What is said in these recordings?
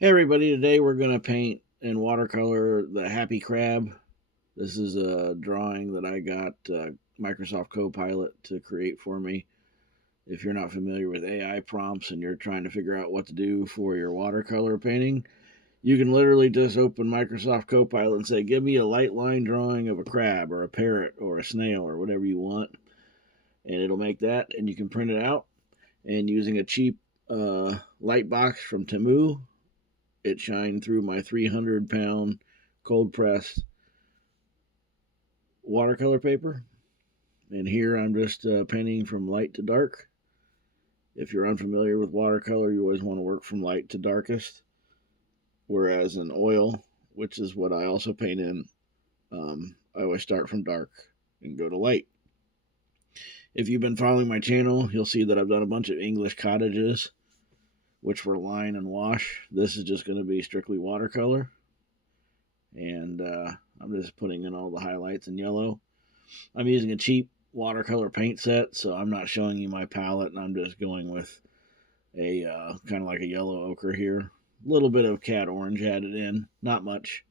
Hey everybody, today we're going to paint in watercolor the Happy Crab. This is a drawing that I got Microsoft Copilot to create for me. If you're not familiar with AI prompts and you're trying to figure out what to do for your watercolor painting, you can literally just open Microsoft Copilot and say, give me a light line drawing of a crab or a parrot or a snail or whatever you want. And it'll make that, and you can print it out. And using a cheap light box from Temu, it shined through my 300-pound cold pressed watercolor paper. And here I'm just painting from light to dark. If you're unfamiliar with watercolor, you always want to work from light to darkest. Whereas in oil, which is what I also paint in, I always start from dark and go to light. If you've been following my channel, you'll see that I've done a bunch of English cottages, which were line and wash. This is just going to be strictly watercolor. And I'm just putting in all the highlights in yellow. I'm using a cheap watercolor paint set, so I'm not showing you my palette, and I'm just going with a kind of like a yellow ochre here. A little bit of cat orange added in, not much.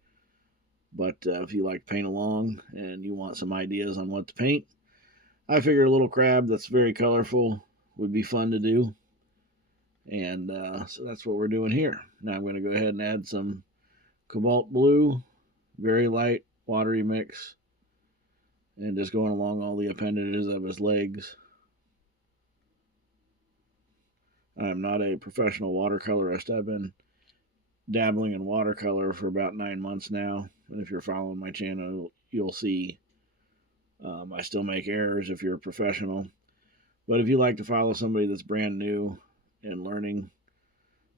But if you like to paint along and you want some ideas on what to paint, I figure a little crab that's very colorful would be fun to do. And so that's what we're doing here. Now I'm going to go ahead and add some cobalt blue, very light, watery mix, and just going along all the appendages of his legs. I am not a professional watercolorist. I've been dabbling in watercolor for about 9 months now, and if you're following my channel, you'll see I still make errors if you're a professional. But if you like to follow somebody that's brand new and learning,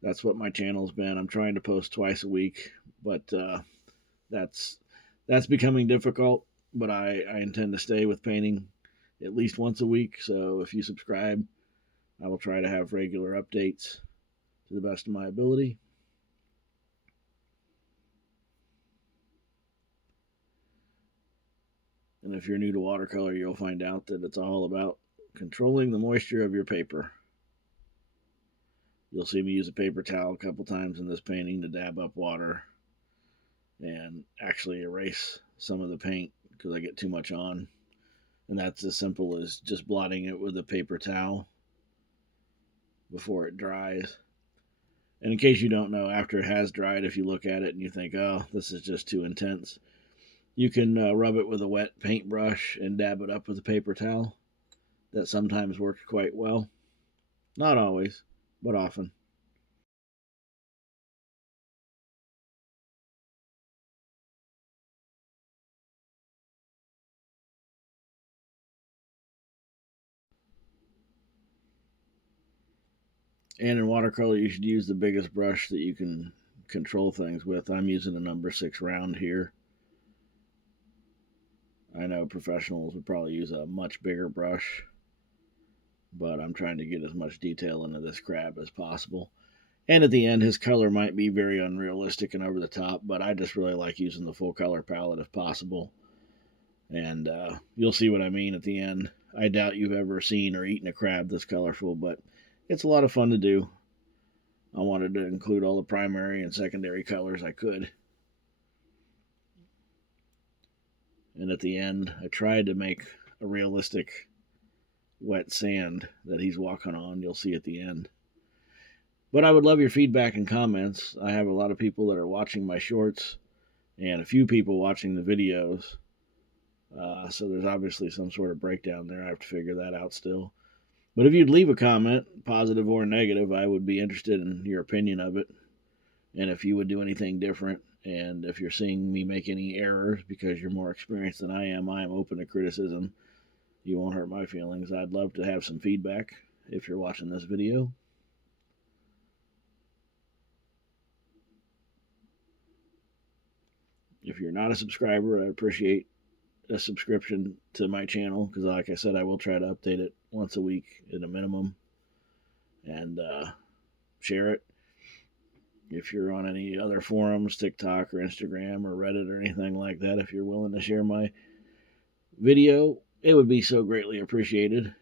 that's what my channel's been. I'm trying to post twice a week, but that's becoming difficult. But I intend to stay with painting at least once a week. So if you subscribe, I will try to have regular updates to the best of my ability. And if you're new to watercolor, you'll find out that it's all about controlling the moisture of your paper. You'll see me use a paper towel a couple times in this painting to dab up water and actually erase some of the paint because I get too much on. And that's as simple as just blotting it with a paper towel before it dries. And in case you don't know, after it has dried, if you look at it and you think, oh, this is just too intense, you can rub it with a wet paintbrush and dab it up with a paper towel. That sometimes works quite well. Not always, but often. And in watercolor, you should use the biggest brush that you can control things with. I'm using a number 6 round here. I know professionals would probably use a much bigger brush, but I'm trying to get as much detail into this crab as possible. And at the end, his color might be very unrealistic and over the top, but I just really like using the full color palette if possible. And you'll see what I mean at the end. I doubt you've ever seen or eaten a crab this colorful, but it's a lot of fun to do. I wanted to include all the primary and secondary colors I could. And at the end, I tried to make a realistic wet sand that he's walking on. You'll see at the end. But I would love your feedback and comments. I have a lot of people that are watching my shorts and a few people watching the videos. So there's obviously some sort of breakdown there. I have to figure that out still. But if you'd leave a comment, positive or negative, I would be interested in your opinion of it. And if you would do anything different. And if you're seeing me make any errors because you're more experienced than I am open to criticism. You won't hurt my feelings. I'd love to have some feedback if you're watching this video. If you're not a subscriber, I appreciate a subscription to my channel because, like I said, I will try to update it once a week at a minimum and share it. If you're on any other forums, TikTok or Instagram or Reddit or anything like that, if you're willing to share my video, it would be so greatly appreciated.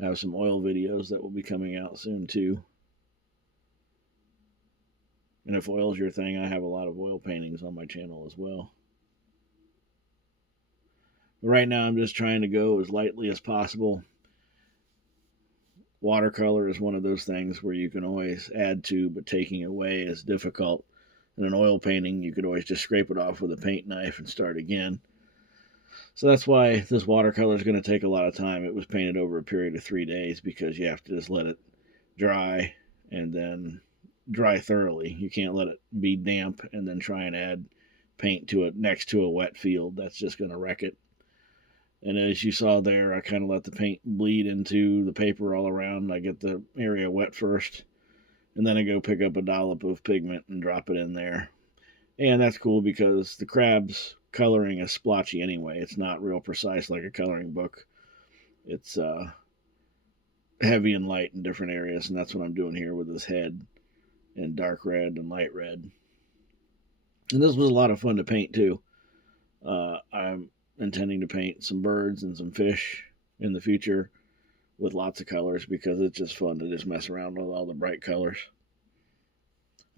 I have some oil videos that will be coming out soon too. And if oil's your thing, I have a lot of oil paintings on my channel as well. But right now I'm just trying to go as lightly as possible. Watercolor is one of those things where you can always add to, but taking away is difficult. In an oil painting, you could always just scrape it off with a paint knife and start again. So that's why this watercolor is going to take a lot of time. It was painted over a period of 3 days because you have to just let it dry and then dry thoroughly. You can't let it be damp and then try and add paint to it next to a wet field. That's just going to wreck it. And as you saw there, I kind of let the paint bleed into the paper all around. I get the area wet first, and then I go pick up a dollop of pigment and drop it in there. And that's cool because the crab's coloring is splotchy anyway. It's not real precise like a coloring book. It's heavy and light in different areas, and that's what I'm doing here with his head in dark red and light red. And this was a lot of fun to paint too. I'm intending to paint some birds and some fish in the future with lots of colors because it's just fun to just mess around with all the bright colors.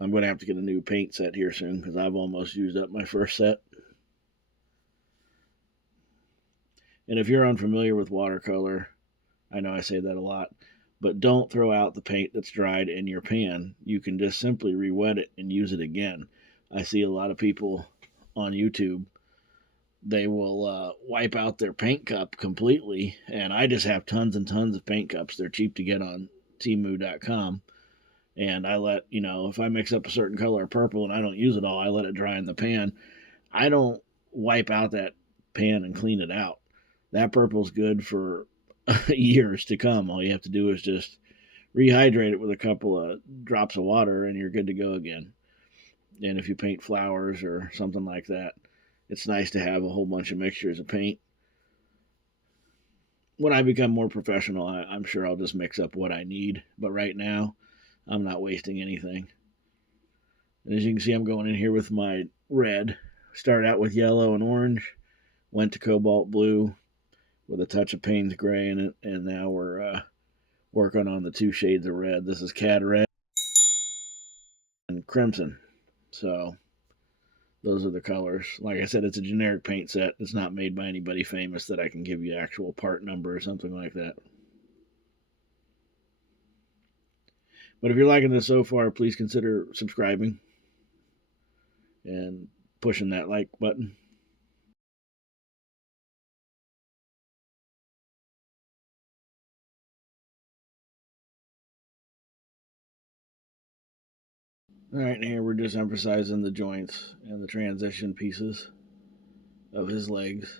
I'm going to have to get a new paint set here soon because I've almost used up my first set. And if you're unfamiliar with watercolor, I know I say that a lot, but don't throw out the paint that's dried in your pan. You can just simply re-wet it and use it again. I see a lot of people on YouTube, they will wipe out their paint cup completely, and I just have tons and tons of paint cups. They're cheap to get on Temu.com, and I let, if I mix up a certain color of purple and I don't use it all, I let it dry in the pan. I don't wipe out that pan and clean it out. That purple's good for years to come. All you have to do is just rehydrate it with a couple of drops of water and you're good to go again. And if you paint flowers or something like that, it's nice to have a whole bunch of mixtures of paint. When I become more professional, I'm sure I'll just mix up what I need. But right now, I'm not wasting anything. And as you can see, I'm going in here with my red. Started out with yellow and orange, went to cobalt blue with a touch of Payne's gray in it, and now we're working on the 2 shades of red. This is cad red and crimson. So those are the colors. Like I said, it's a generic paint set. It's not made by anybody famous that I can give you actual part number or something like that. But if you're liking this so far, please consider subscribing and pushing that like button. All right, and here we're just emphasizing the joints and the transition pieces of his legs.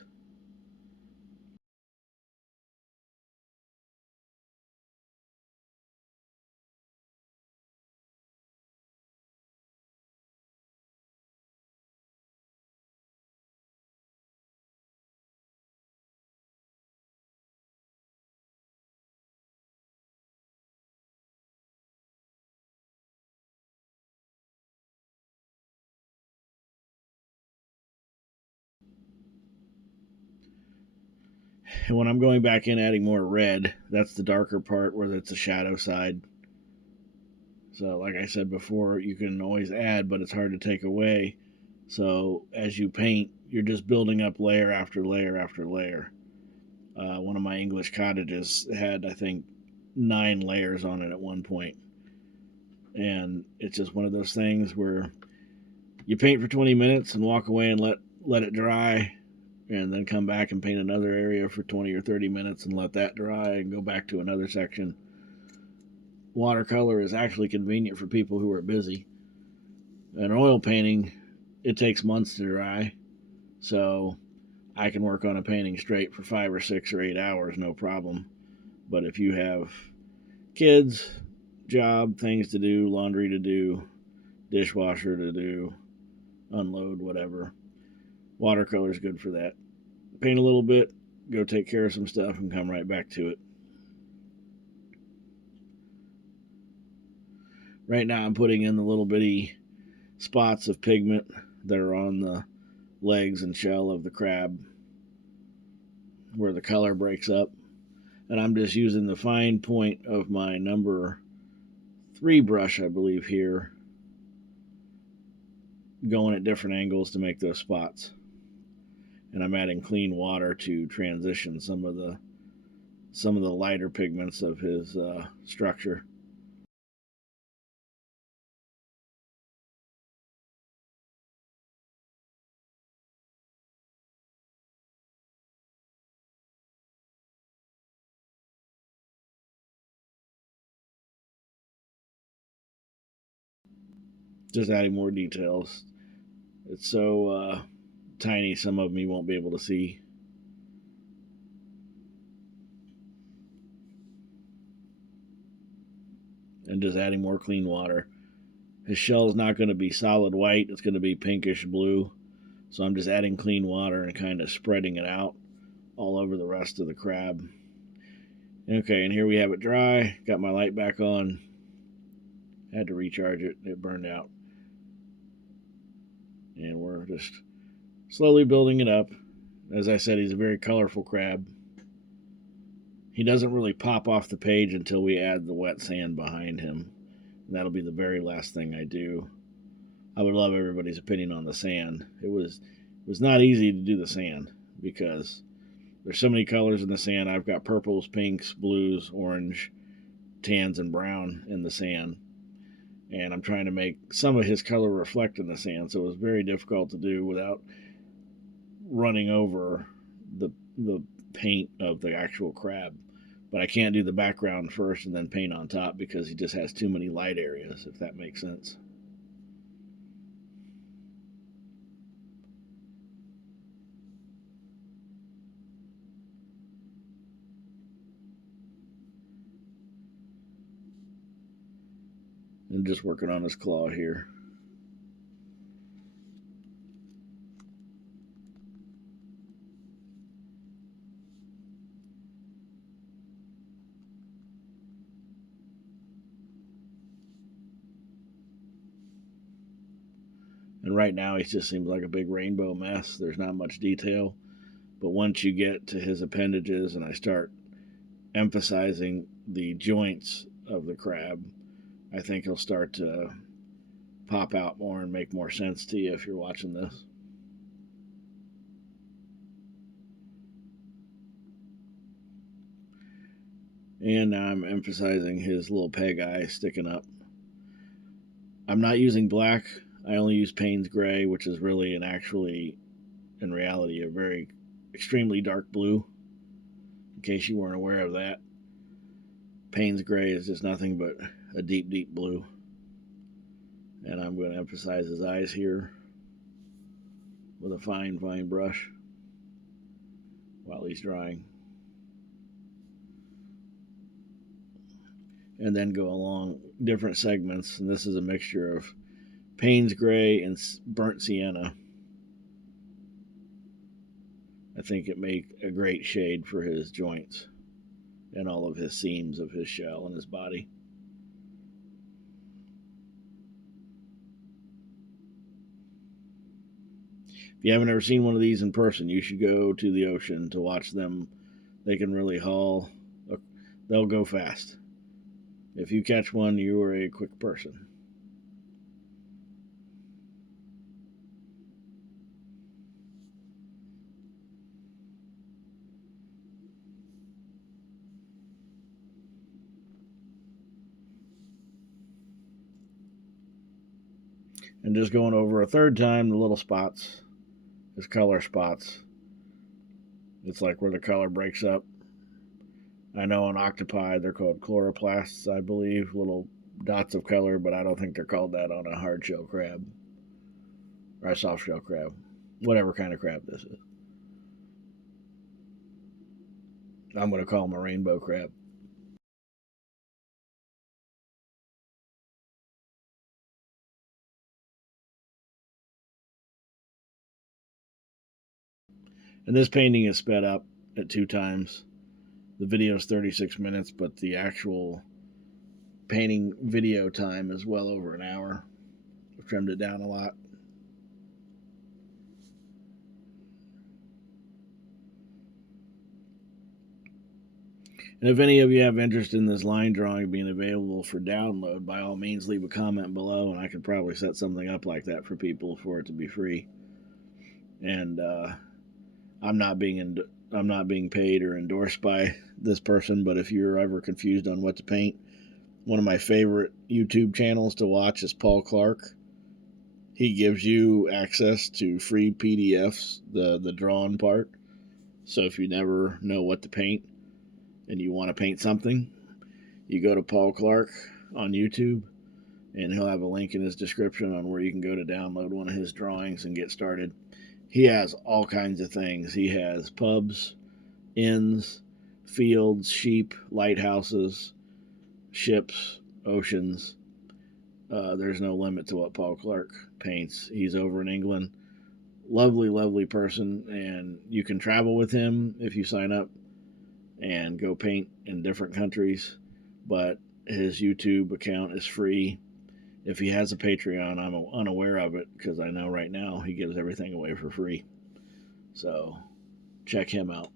And when I'm going back in adding more red, that's the darker part where it's the shadow side. So like I said before, you can always add, but it's hard to take away. So as you paint, you're just building up layer after layer after layer. One of my English cottages had, I think, 9 layers on it at one point. And it's just one of those things where you paint for 20 minutes and walk away and let it dry, and then come back and paint another area for 20 or 30 minutes and let that dry and go back to another section. Watercolor is actually convenient for people who are busy. An oil painting, it takes months to dry, so I can work on a painting straight for 5 or 6 or 8 hours, no problem. But if you have kids, job, things to do, laundry to do, dishwasher to do, unload, whatever, watercolor is good for that. Paint a little bit, go take care of some stuff, and come right back to it. Right now I'm putting in the little bitty spots of pigment that are on the legs and shell of the crab where the color breaks up. And I'm just using the fine point of my number 3 brush, I believe, here, going at different angles to make those spots. And I'm adding clean water to transition some of the lighter pigments of his structure. Just adding more details. It's so tiny, some of them you won't be able to see. And just adding more clean water. His shell is not going to be solid white, it's going to be pinkish blue. So I'm just adding clean water and kind of spreading it out all over the rest of the crab. Okay, and here we have it dry. Got my light back on. Had to recharge it, it burned out. And we're just slowly building it up. As I said, he's a very colorful crab. He doesn't really pop off the page until we add the wet sand behind him. And that'll be the very last thing I do. I would love everybody's opinion on the sand. It was not easy to do the sand because there's so many colors in the sand. I've got purples, pinks, blues, orange, tans, and brown in the sand. And I'm trying to make some of his color reflect in the sand, so it was very difficult to do without running over the paint of the actual crab. But I can't do the background first and then paint on top because he just has too many light areas, if that makes sense. And just working on his claw here. And right now he just seems like a big rainbow mess. There's not much detail. But once you get to his appendages and I start emphasizing the joints of the crab, I think he'll start to pop out more and make more sense to you if you're watching this. And now I'm emphasizing his little peg eye sticking up. I'm not using black. I only use Payne's gray, which is really in reality, a very extremely dark blue. In case you weren't aware of that, Payne's gray is just nothing but a deep, deep blue. And I'm going to emphasize his eyes here with a fine, fine brush while he's drying. And then go along different segments. And this is a mixture of Payne's gray and burnt sienna. I think it make a great shade for his joints and all of his seams of his shell and his body. If you haven't ever seen one of these in person, you should go to the ocean to watch them. They can really haul. They'll go fast. If you catch one, you are a quick person. And just going over a third time the little spots, his color spots. It's like where the color breaks up. I know on octopi they're called chloroplasts, I believe, little dots of color, but I don't think they're called that on a hard shell crab or a soft shell crab, whatever kind of crab this is. I'm going to call them a rainbow crab. And this painting is sped up at 2 times. The video is 36 minutes, but the actual painting video time is well over an hour. I've trimmed it down a lot. And if any of you have interest in this line drawing being available for download, by all means leave a comment below, and I could probably set something up like that for people for it to be free. And I'm not being paid or endorsed by this person, but if you're ever confused on what to paint, one of my favorite YouTube channels to watch is Paul Clark. He gives you access to free PDFs, the drawn part. So if you never know what to paint and you want to paint something, you go to Paul Clark on YouTube, and he'll have a link in his description on where you can go to download one of his drawings and get started. He has all kinds of things. He has pubs, inns, fields, sheep, lighthouses, ships, oceans. There's no limit to what Paul Clark paints. He's over in England. Lovely, lovely person, and you can travel with him if you sign up and go paint in different countries. But his YouTube account is free. If he has a Patreon, I'm unaware of it because I know right now he gives everything away for free. So check him out.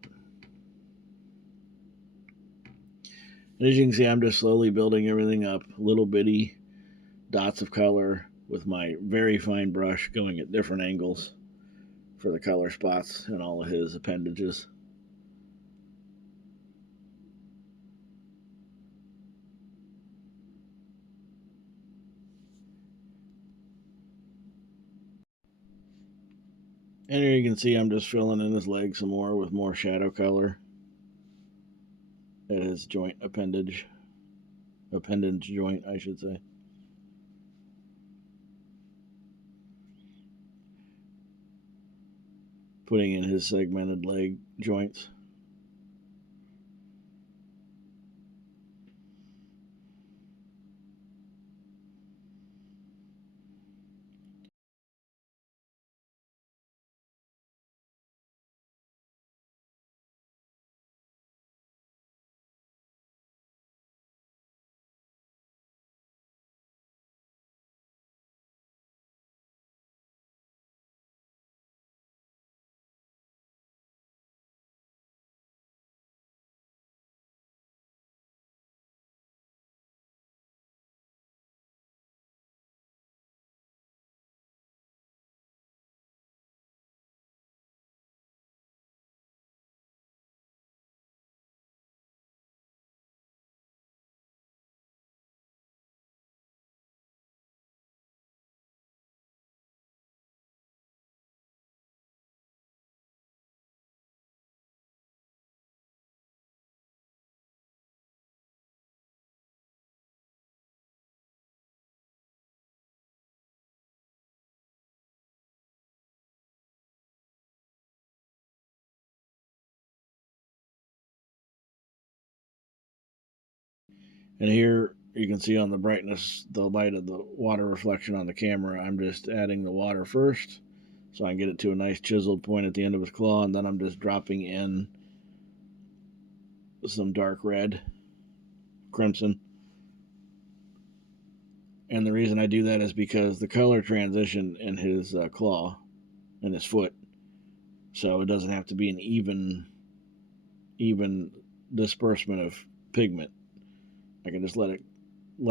And as you can see, I'm just slowly building everything up, little bitty dots of color with my very fine brush going at different angles for the color spots and all of his appendages. And here you can see I'm just filling in his leg some more with more shadow color at his joint appendage joint, I should say. Putting in his segmented leg joints. And here you can see on the brightness, the light of the water reflection on the camera, I'm just adding the water first so I can get it to a nice chiseled point at the end of his claw, and then I'm just dropping in some dark red, crimson. And the reason I do that is because the color transition in his claw and his foot, so it doesn't have to be an even disbursement of pigment. I can just let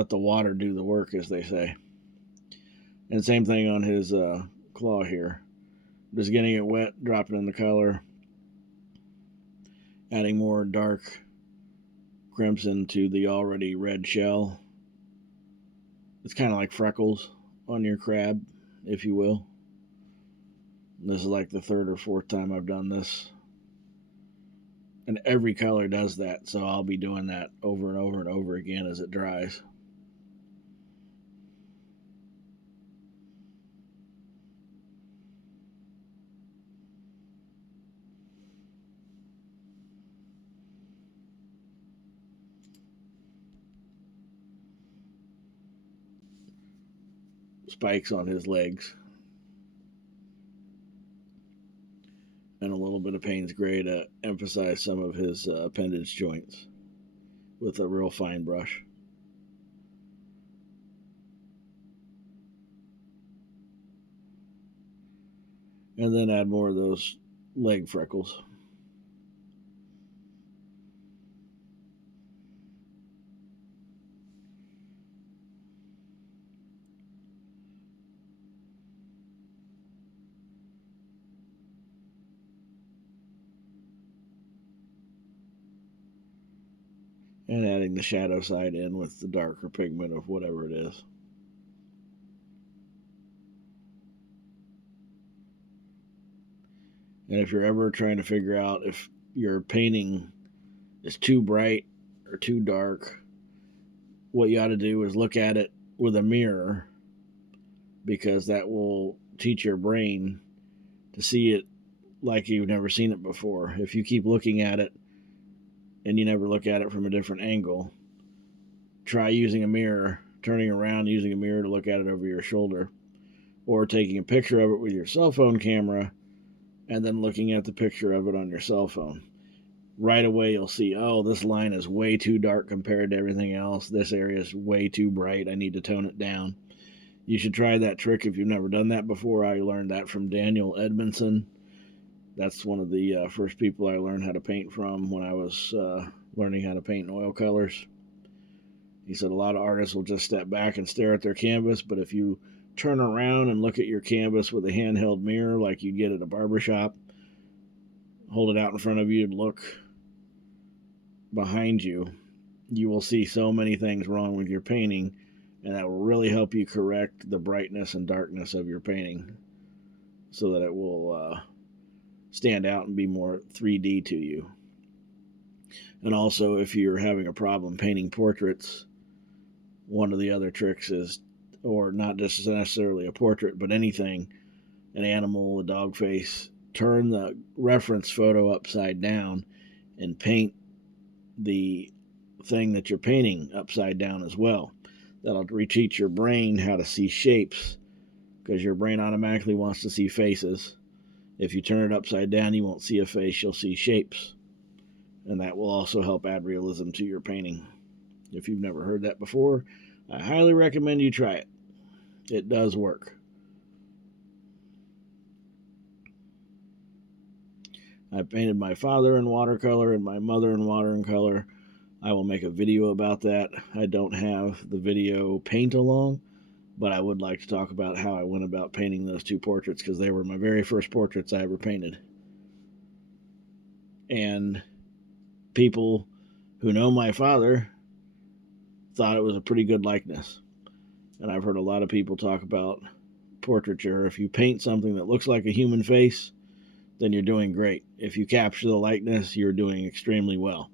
the water do the work, as they say. And same thing on his claw here. Just getting it wet, dropping in the color, adding more dark crimson to the already red shell. It's kind of like freckles on your crab, if you will. This is like the third or fourth time I've done this. And every color does that, so I'll be doing that over and over and over again as it dries. Spikes on his legs. And a little bit of Payne's Gray to emphasize some of his appendage joints with a real fine brush. And then add more of those leg freckles. and adding the shadow side in with the darker pigment of whatever it is. And if you're ever trying to figure out if your painting is too bright or too dark, what you ought to do is look at it with a mirror, because that will teach your brain to see it like you've never seen it before. If you keep looking at it and you never look at it from a different angle, try using a mirror, turning around using a mirror to look at it over your shoulder, or taking a picture of it with your cell phone camera and then looking at the picture of it on your cell phone. Right away you'll see, oh, this line is way too dark compared to everything else. This area is way too bright. I need to tone it down. You should try that trick if you've never done that before. I learned that from Daniel Edmondson. That's one of the first people I learned how to paint from when I was learning how to paint in oil colors. He said a lot of artists will just step back and stare at their canvas, but if you turn around and look at your canvas with a handheld mirror like you get at a barbershop, hold it out in front of you and look behind you, you will see so many things wrong with your painting, and that will really help you correct the brightness and darkness of your painting so that it will stand out and be more 3D to you. And also, if you're having a problem painting portraits, one of the other tricks is, or not just necessarily a portrait, but anything, an animal, a dog face, turn the reference photo upside down and paint the thing that you're painting upside down as well. That'll reteach your brain how to see shapes, because your brain automatically wants to see faces. If you turn it upside down, you won't see a face, you'll see shapes. And that will also help add realism to your painting. If you've never heard that before, I highly recommend you try it. It does work. I painted my father in watercolor and my mother in watercolor. I will make a video about that. I don't have the video paint along, but I would like to talk about how I went about painting those two portraits, because they were my very first portraits I ever painted. And people who know my father thought it was a pretty good likeness. And I've heard a lot of people talk about portraiture. If you paint something that looks like a human face, then you're doing great. If you capture the likeness, you're doing extremely well.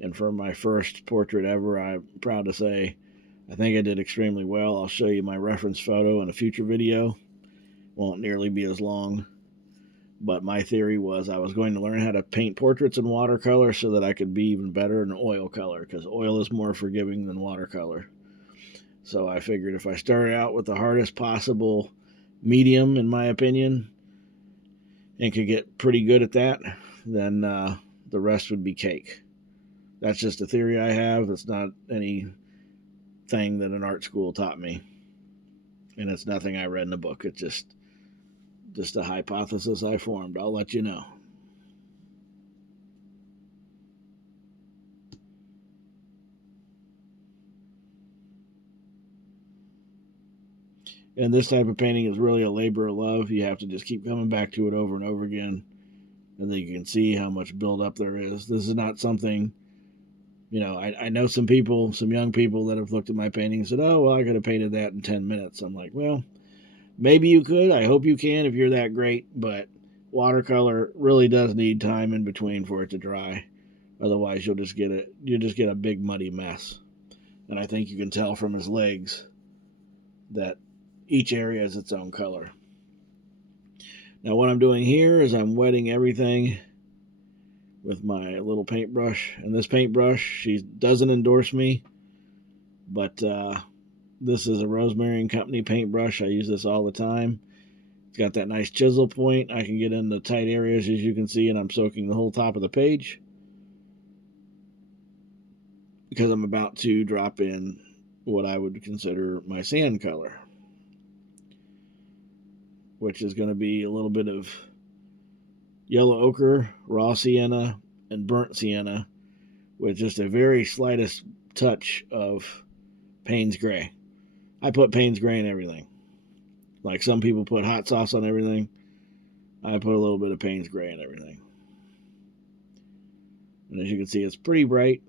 And for my first portrait ever, I'm proud to say I think I did extremely well. I'll show you my reference photo in a future video. Won't nearly be as long. But my theory was I was going to learn how to paint portraits in watercolor so that I could be even better in oil color, because oil is more forgiving than watercolor. So I figured if I started out with the hardest possible medium, in my opinion, and could get pretty good at that, then the rest would be cake. That's just a theory I have. It's not anything that an art school taught me. And it's nothing I read in a book. It's just a hypothesis I formed. I'll let you know. And this type of painting is really a labor of love. You have to just keep coming back to it over and over again. And then you can see how much buildup there is. This is not something, I know some people, some young people that have looked at my painting and said, oh, well, I could have painted that in 10 minutes. I'm like, well, maybe you could. I hope you can if you're that great. But watercolor really does need time in between for it to dry. Otherwise, you'll just get a big muddy mess. And I think you can tell from his legs that each area is its own color. Now what I'm doing here is I'm wetting everything with my little paintbrush. And this paintbrush, she doesn't endorse me, but this is a Rosemary & Company paintbrush. I use this all the time. It's got that nice chisel point. I can get in the tight areas, as you can see, and I'm soaking the whole top of the page, because I'm about to drop in what I would consider my sand color, which is going to be a little bit of yellow ochre, raw sienna, and burnt sienna, with just a very slightest touch of Payne's Gray. I put Payne's Gray in everything. Like some people put hot sauce on everything, I put a little bit of Payne's Gray in everything. And as you can see, it's pretty bright.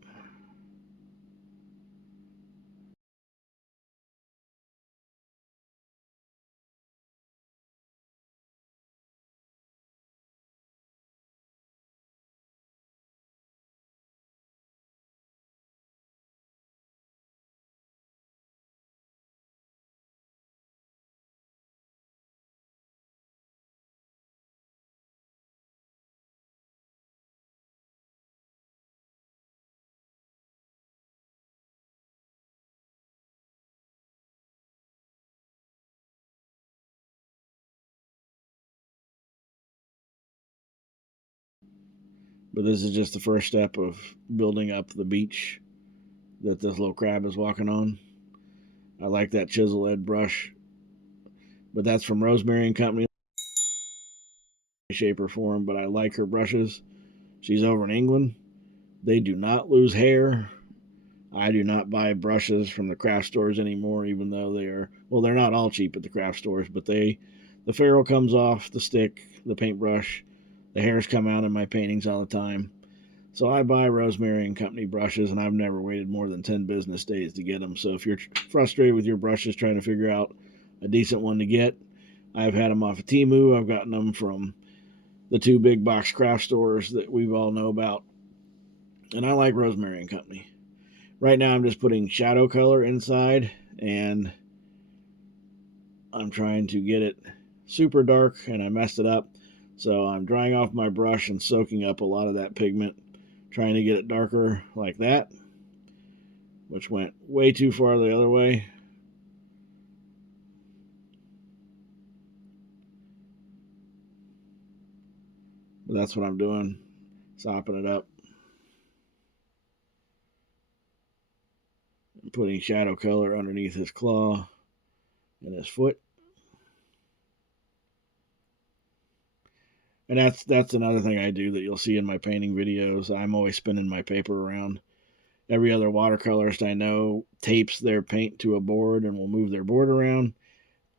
But this is just the first step of building up the beach that this little crab is walking on. I like that chisel head brush, but that's from Rosemary and Company, shape or form. But I like her brushes. She's over in England. They do not lose hair. I do not buy brushes from the craft stores anymore, even though they are, well, they're not all cheap at the craft stores, but the ferrule comes off the stick, the paintbrush, the hairs come out in my paintings all the time. So I buy Rosemary and Company brushes, and I've never waited more than 10 business days to get them. So if you're frustrated with your brushes trying to figure out a decent one to get, I've had them off of Temu. I've gotten them from the two big box craft stores that we all know about. And I like Rosemary and Company. Right now I'm just putting shadow color inside, and I'm trying to get it super dark, and I messed it up. So I'm drying off my brush and soaking up a lot of that pigment, trying to get it darker like that, which went way too far the other way. But that's what I'm doing, sopping it up. I'm putting shadow color underneath his claw and his foot. And that's another thing I do that you'll see in my painting videos. I'm always spinning my paper around. Every other watercolorist I know tapes their paint to a board and will move their board around.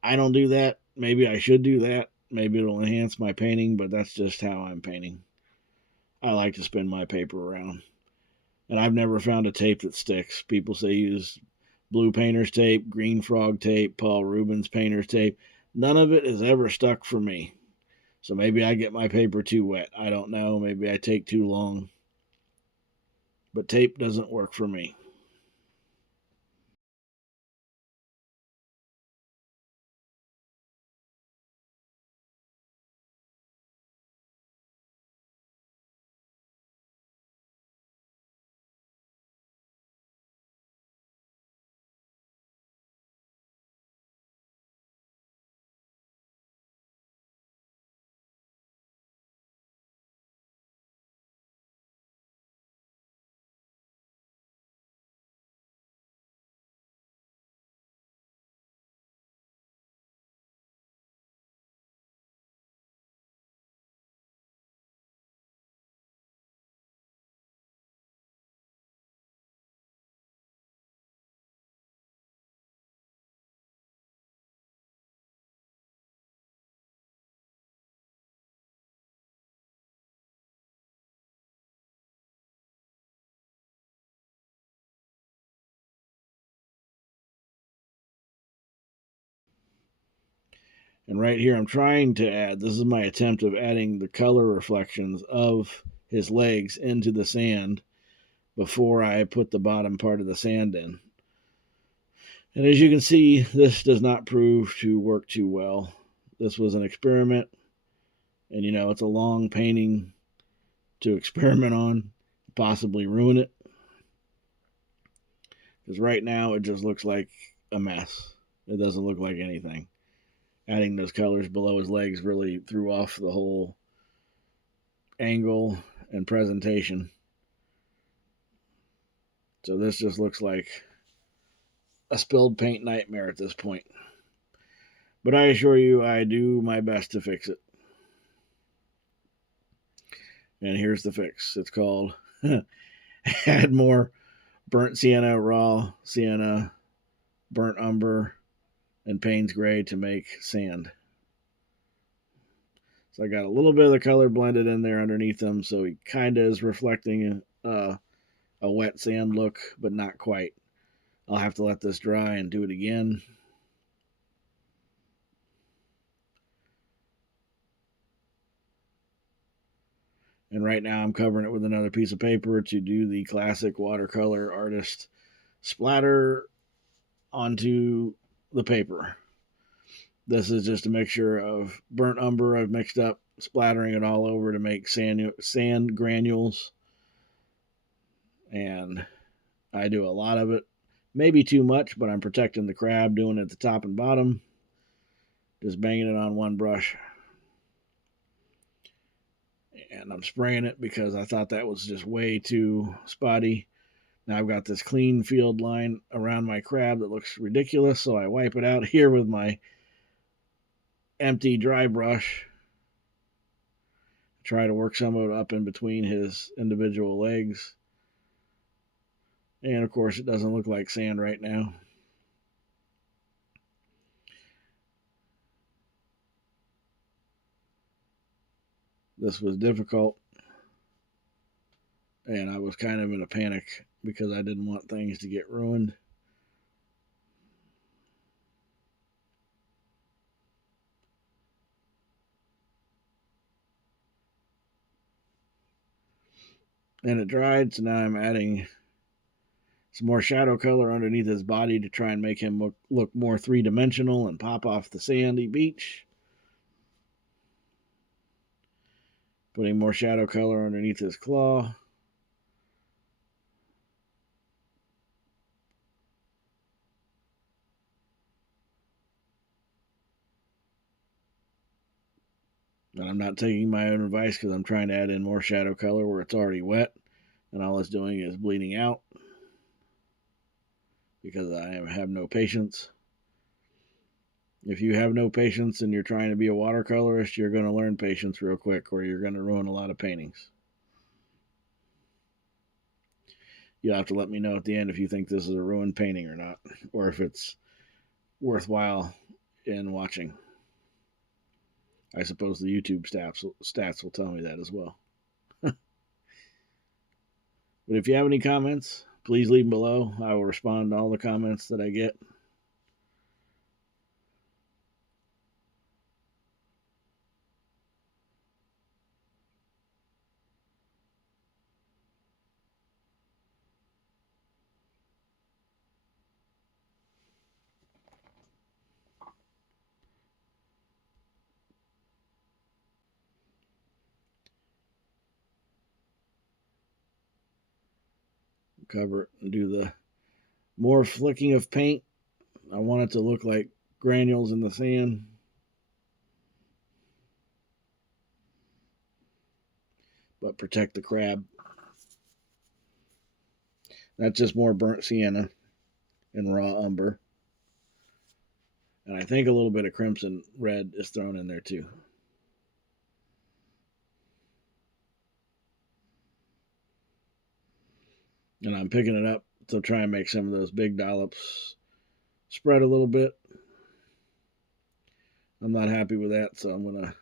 I don't do that. Maybe I should do that. Maybe it'll enhance my painting, but that's just how I'm painting. I like to spin my paper around. And I've never found a tape that sticks. People say use blue painter's tape, green frog tape, Paul Rubens painter's tape. None of it has ever stuck for me. So maybe I get my paper too wet. I don't know. Maybe I take too long. But tape doesn't work for me. And right here, I'm trying to add, this is my attempt of adding the color reflections of his legs into the sand before I put the bottom part of the sand in. And as you can see, this does not prove to work too well. This was an experiment, and it's a long painting to experiment on, possibly ruin it. Because right now it just looks like a mess. It doesn't look like anything. Adding those colors below his legs really threw off the whole angle and presentation. So this just looks like a spilled paint nightmare at this point. But I assure you, I do my best to fix it. And here's the fix. It's called add more burnt sienna, raw sienna, burnt umber, and Payne's gray to make sand. So I got a little bit of the color blended in there underneath them, so he kind of is reflecting a wet sand look, but not quite. I'll have to let this dry and do it again. And right now I'm covering it with another piece of paper to do the classic watercolor artist splatter onto the paper. This is just a mixture of burnt umber I've mixed up, splattering it all over to make sand granules. And I do a lot of it. Maybe too much, but I'm protecting the crab, doing it at the top and bottom. Just banging it on one brush. And I'm spraying it because I thought that was just way too spotty. Now I've got this clean field line around my crab that looks ridiculous, so I wipe it out here with my empty dry brush. Try to work some of it up in between his individual legs. And of course, it doesn't look like sand right now. This was difficult, and I was kind of in a panic because I didn't want things to get ruined. And it dried, so now I'm adding some more shadow color underneath his body to try and make him look more three-dimensional and pop off the sandy beach. Putting more shadow color underneath his claw. And I'm not taking my own advice because I'm trying to add in more shadow color where it's already wet. And all it's doing is bleeding out because I have no patience. If you have no patience and you're trying to be a watercolorist, you're going to learn patience real quick or you're going to ruin a lot of paintings. You'll have to let me know at the end if you think this is a ruined painting or not, or if it's worthwhile in watching. I suppose the YouTube stats will tell me that as well. But if you have any comments, please leave them below. I will respond to all the comments that I get. Cover it and do the more flicking of paint. I want it to look like granules in the sand. But protect the crab. That's just more burnt sienna and raw umber. And I think a little bit of crimson red is thrown in there too. And I'm picking it up to try and make some of those big dollops spread a little bit. I'm not happy with that, so I'm going to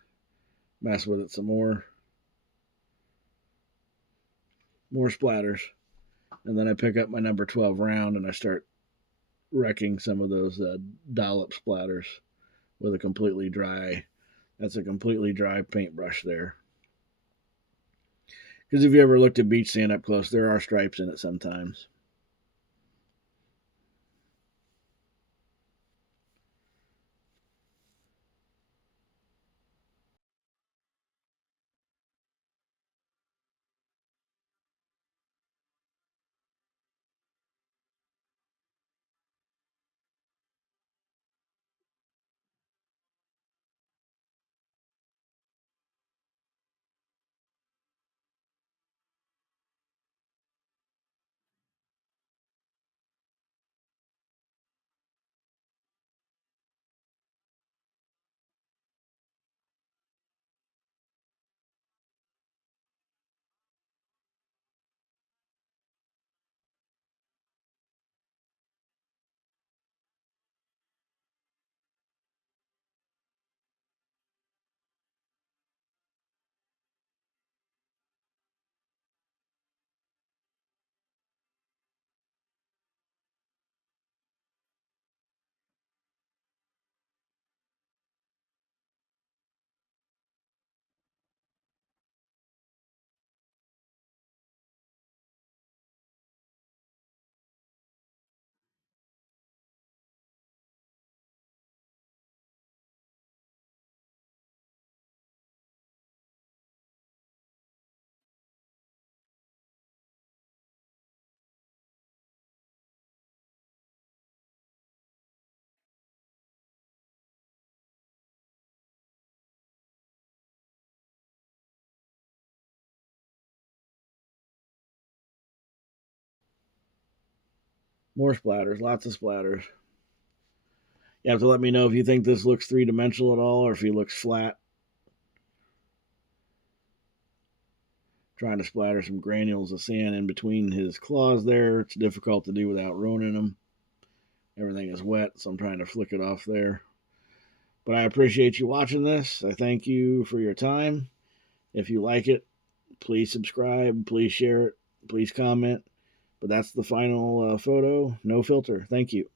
mess with it some more. More splatters. And then I pick up my number 12 round and I start wrecking some of those dollop splatters with a completely dry, that's a completely dry paintbrush there. Because if you ever looked at beach sand up close, there are stripes in it sometimes. More splatters, lots of splatters. You have to let me know if you think this looks three-dimensional at all or if he looks flat. Trying to splatter some granules of sand in between his claws there. It's difficult to do without ruining them. Everything is wet, so I'm trying to flick it off there. But I appreciate you watching this. I thank you for your time. If you like it, please subscribe, please share it, please comment. But that's the final photo, no filter. Thank you.